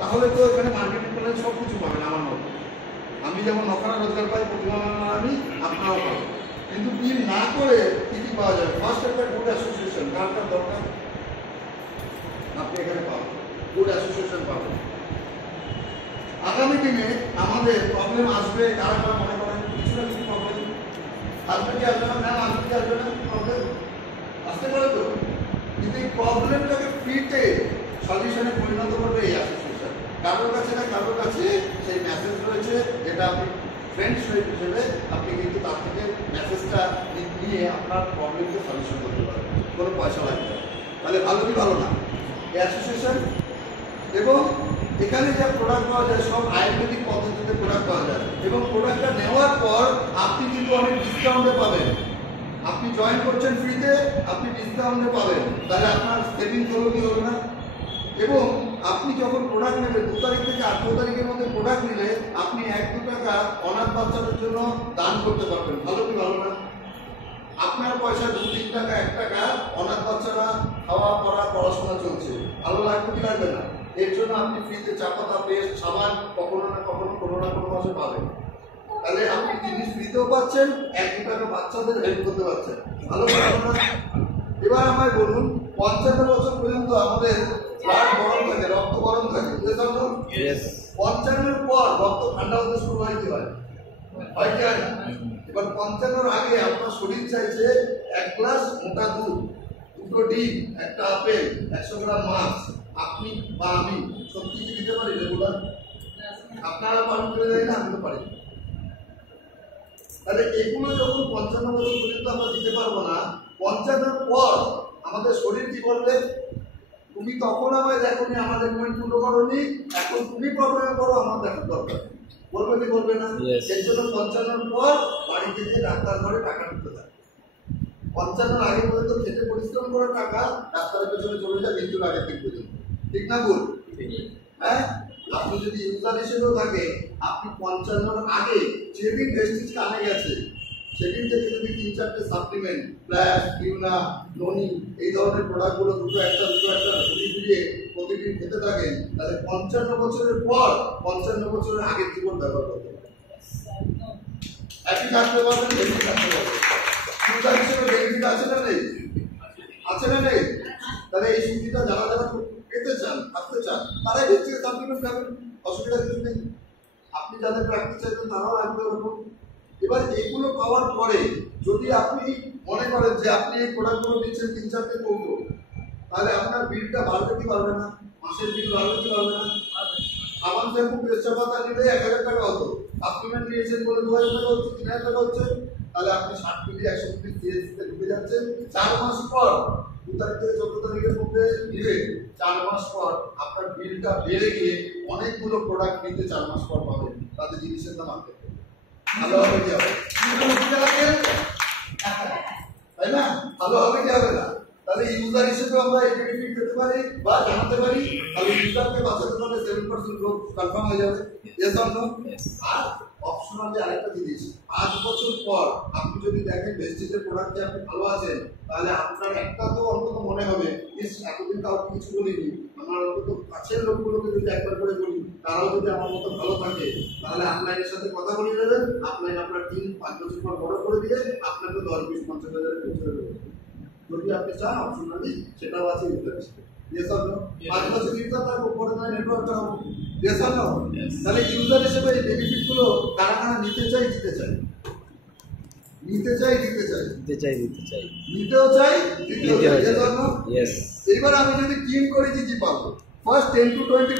তাহলে তো এখানে মার্কেটিং করলে সব কিছু পাবেন আমার মতো। আমি যেমন নখানা রোজগার পাই, প্রতিমা আমি, আপনারাও পাবেন। কিন্তু টিম না করে কি কি পাওয়া যাবে? ফার্স্ট একটা গুড অ্যাসোসিয়েশন, কারটার দরকার আপনি এখানে পাবেন, গুড অ্যাসোসিয়েশন পাবেন। আগামী দিনে আমাদের প্রবলেম আসবে, কারা কারা মনে করেন কিছু না কিছু প্রবলেম আসবে কি আসবে না? ম্যাম আসবে কি আসবে না? প্রবলেম আসতে পারে তো, কিন্তু এই প্রবলেমটাকে ফ্রিতে সলিউশনে পরিণত করবে এই অ্যাসোসিয়েশন। কারোর কাছে না কারোর কাছে সেই মেসেজ রয়েছে, যেটা আপনি ফ্রেন্ডস হিসেবে আপনি কিন্তু তার থেকে মেসেজটা নিয়ে আপনার প্রবলেমকে সলিউশন করতে পারবেন, কোনো পয়সা লাগবে না। তাহলে ভালো কি ভালো না এই অ্যাসোসিয়েশন? এবং এখানে যা প্রোডাক্ট পাওয়া যায় সব আয়ুর্বেদিক পদ্ধতিতে প্রোডাক্ট পাওয়া যায়, এবং প্রোডাক্টটা নেওয়ার পর আপনি কিন্তু অনেক ডিসকাউন্টে পাবেন। আপনি জয়েন করছেন ফ্রিতে, আপনি ডিসকাউন্টে পাবেন, তাহলে আপনার সেভিংস হলো কি হলো না? এবং আপনি যখন প্রোডাক্ট নেবেন 2 তারিখ থেকে 8 তারিখের মধ্যে প্রোডাক্ট নিলে আপনি 1-2 টাকা অনাথ বাচ্চাদের জন্য দান করতে পারবেন, ভালো কি ভালো না? আপনার পয়সা 2-3 টাকা 1 টাকা অনাথ বাচ্চারা খাওয়া পড়া পড়াশোনা চলছে, ভালো লাগবে কি লাগবে না? এর জন্য আপনি ফ্রিতে চা পাতা, পেস্ট, সাবান কখনো না কখনো কোনো না কোনো মাসে পাবেন। তাহলে আপনি জিনিস ফ্রিতেও পাচ্ছেন, 1-2 টাকা বাচ্চাদের হেল্প করতে পারছেন, ভালো ভালো না? এবার আমায় বলুন, 55 বছর পর্যন্ত আমাদের ব্লাড গরম থাকে, রক্ত গরম থাকে, 55-এর পর রক্ত ঠান্ডা হতে শুরু হয় কি হয়? হয় কি হয় না? এবার 55-এর আগে আপনার শরীর চাইছে 1 গ্লাস মোটা দুধ, 2টো ডিম, 1টা আপেল, 100 গ্রাম মাছ। আপনি বা আমি সত্যি কি দিতে পারি রেগুলার? আপনারা পালন করে দেয় না, আমি তো পারি। তাহলে এগুলো যখন 55 বছর পর্যন্ত আমরা দিতে পারবো না, 55-এর পর আমাদের শরীর কি বলবে? তুমি তখন আমায় দেখোনি, আমার রেকমেন্ড গুলো করোনি, এখন তুমি প্রবলেমে পড়ো, আমার দেখার দরকার। বলবে কি বলবে না? সেই জন্য 55-এর পর বাড়িতে যে ডাক্তার ঘরে টাকা দিতে থাকে। 55-এর আগে পর্যন্ত খেতে পরিশ্রম করে টাকা ডাক্তারের পেছনে চলে যায় মৃত্যুর আগের দিন পর্যন্ত, ঠিক না ভুল? হ্যাঁ, আপনি যদি ইউজার হিসেবেও থাকে, আপনি 55-এর আগে যেদিন ভেস্টিজ কানে গেছে সেদিন থেকে যদি 3-4টে সাপ্লিমেন্ট, ফ্ল্যাশ, কিউনা, ননি এই ধরনের প্রোডাক্টগুলো দুটো একটা ঘুরিয়ে প্রতিদিন খেতে থাকেন, তাহলে 55 বছরের পর 55 বছরের আগের জীবন ব্যবহার করতে পারবেন। একই থাকতে পারবেন, বেশি থাকতে পারবেন। ইউজার হিসেবে বেনিফিট আছে না নেই? আছে না নেই? তাহলে এই সুবিধা যারা যারা পেতে চান, থাকতে চান, তারাই ভেস্টিজ সাপ্লিমেন্ট খাবেন, অসুবিধা কিছু নেই। আপনি যাদের রাখতে চাইবেন তারাও রাখবে ওরকম। এবার এইগুলো পাওয়ার পরে যদি আপনি মনে করেন যে আপনি এই প্রোডাক্টগুলো নিচ্ছেন 3-4টে কৌটো, তাহলে আপনার বিলটা বাড়বে কি বাড়বে না? মাসের বিল বাড়বে কি বাড়বে না? সাবান, শ্যাম্পু, পেস্ট পাতা নিলে 1000 টাকা হতো, সাপ্লিমেন্ট নিয়েছেন বলে 2000 টাকা হচ্ছে, 3000 টাকা হচ্ছে, তাহলে আপনি 60 মিলি 100 মিলি সিএসসিতে ঢুকে যাচ্ছেন। 4 মাস পর 2 তারিখ থেকে 14 তারিখের মধ্যে নিলে 4 মাস পর আপনার বিলটা বেড়ে গিয়ে অনেকগুলো প্রোডাক্ট নিতে 4 মাস পর পাবেন, তাদের জিনিসের দাম আনতে ভালো হবে কি হবে? তাই না? ভালো হবে কি হবে না? তাহলে ইউজার হিসেবে আমরা এই বেনিফিট পেতে পারি বা জানাতে পারি, তাহলে ইউজারকে বাঁচাতে পারলে 7% গ্রোথ কনফার্ম হয়ে যাবে। Yes or no? আর অপশনালি আরেকটা জিনিস, 5 বছর পর আপনি যদি দেখেন ভেস্টিজের প্রোডাক্টে আপনি ভালো আছেন, তাহলে আপনার একটা তো অন্তত মনে হবে, ইস এতদিন কাউকে কিছু বলিনি, আমার অন্তত কাছের লোকগুলোকে যদি একবার করে বলি, তারাও যদি আমার মতো ভালো থাকে, তাহলে আপলাইনের সাথে কথা বলে দেবেন, আপলাইন আপনার টিম 5 বছর পর বড় করে দিয়ে আপনাকে 10-20-50 হাজারে পৌঁছে দেবে। যদি আপনি চান অপশনালি সেটাও আছে ইউজার হিসেবে। Yes or no? 5 বছর ইউজার থাকবো, পরে নয় নেটওয়ার্ক করাবো। Yes or no? তাহলে ইউজার হিসেবে এই বেনিফিটগুলো কারা কারা নিতে চাই, দিতে চাই? নিতে চাই, দিতে চাই? দিতে চাই, দিতে চাই। নিতেও চাই, দিতেও চাই। Yes or no? ইয়েস। এবার আমি যদি টিম করি কি কি পাবো? First 10 to 20%